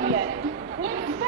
siebie.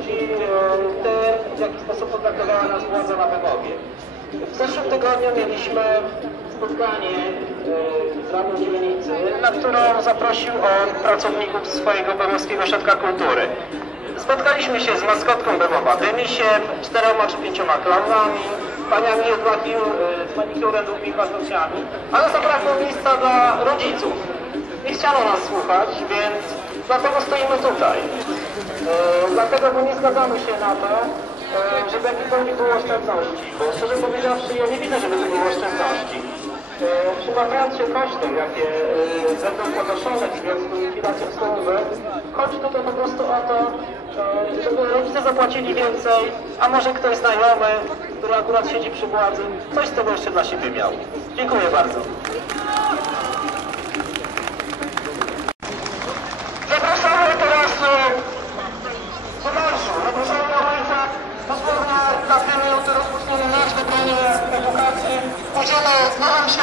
Ludzi e, tym, w jaki sposób potraktowała nas władza na Bemowie. W zeszłym tygodniu mieliśmy spotkanie e, z Radą Dzielnicy, na którą zaprosił on pracowników swojego Bemowskiego Ośrodka Kultury. Spotkaliśmy się z maskotką Bemowa Dymisiem, czterema czy pięcioma klaunami, paniami manikur- e, z manikurem i paznokciami, ale zabrakło miejsca dla rodziców. Nie chciano nas słuchać, więc dlatego stoimy tutaj. E, dlatego, bo nie zgadzamy się na to, e, żeby jakikolwiek było oszczędności. Bo szczerze powiedziawszy, ja nie widzę, żeby to było oszczędności. E, przymawiając się kosztem, jakie będą ponoszone w związku z likwidacją stołówek, chodzi tutaj po prostu o to, żeby rodzice zapłacili więcej, a może ktoś znajomy, który akurat siedzi przy władzy, coś z tego jeszcze dla siebie miał. Dziękuję bardzo.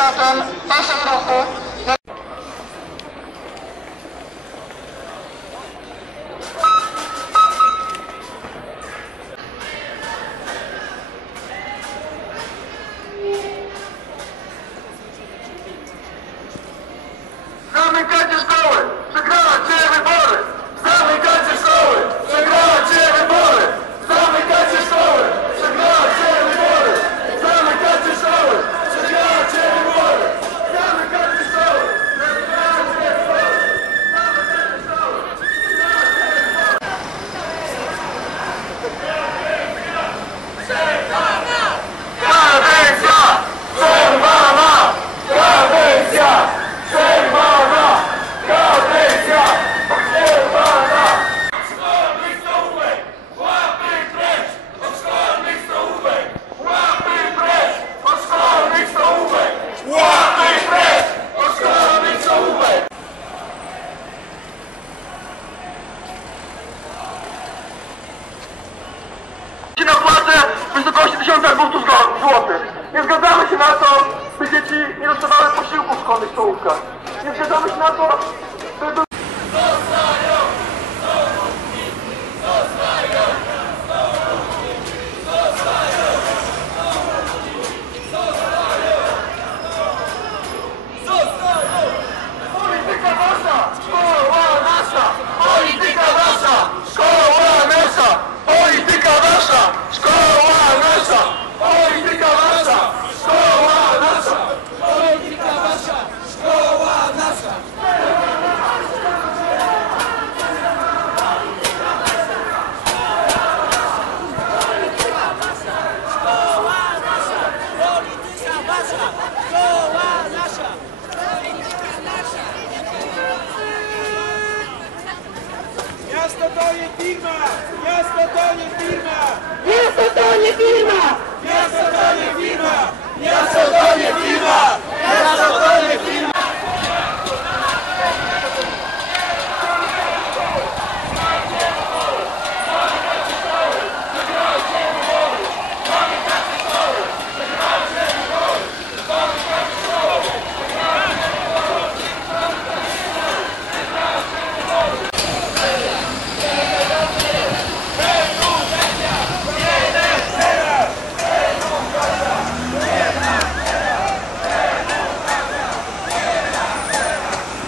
صفات تصرخ wysokości 1000 arbutów złotych. Nie zgadzamy się na to, by dzieci nie dostawały posiłku w szkolnych stołówkach. Nie zgadzamy się na to, by był... Polityka wasza! Szkoła nasza! Polityka wasza! Szkoła nasza! Polityka wasza! Szkoła nasza! Polityka wasza! Szkoła nasza! Polityka wasza! Szkoła nasza! Wasza, szkoła nasza. Miasto to nie firma! Miasto to nie firma! Miasto to nie firma! Miasto to nie firma! Miasto to nie firma! Miasto to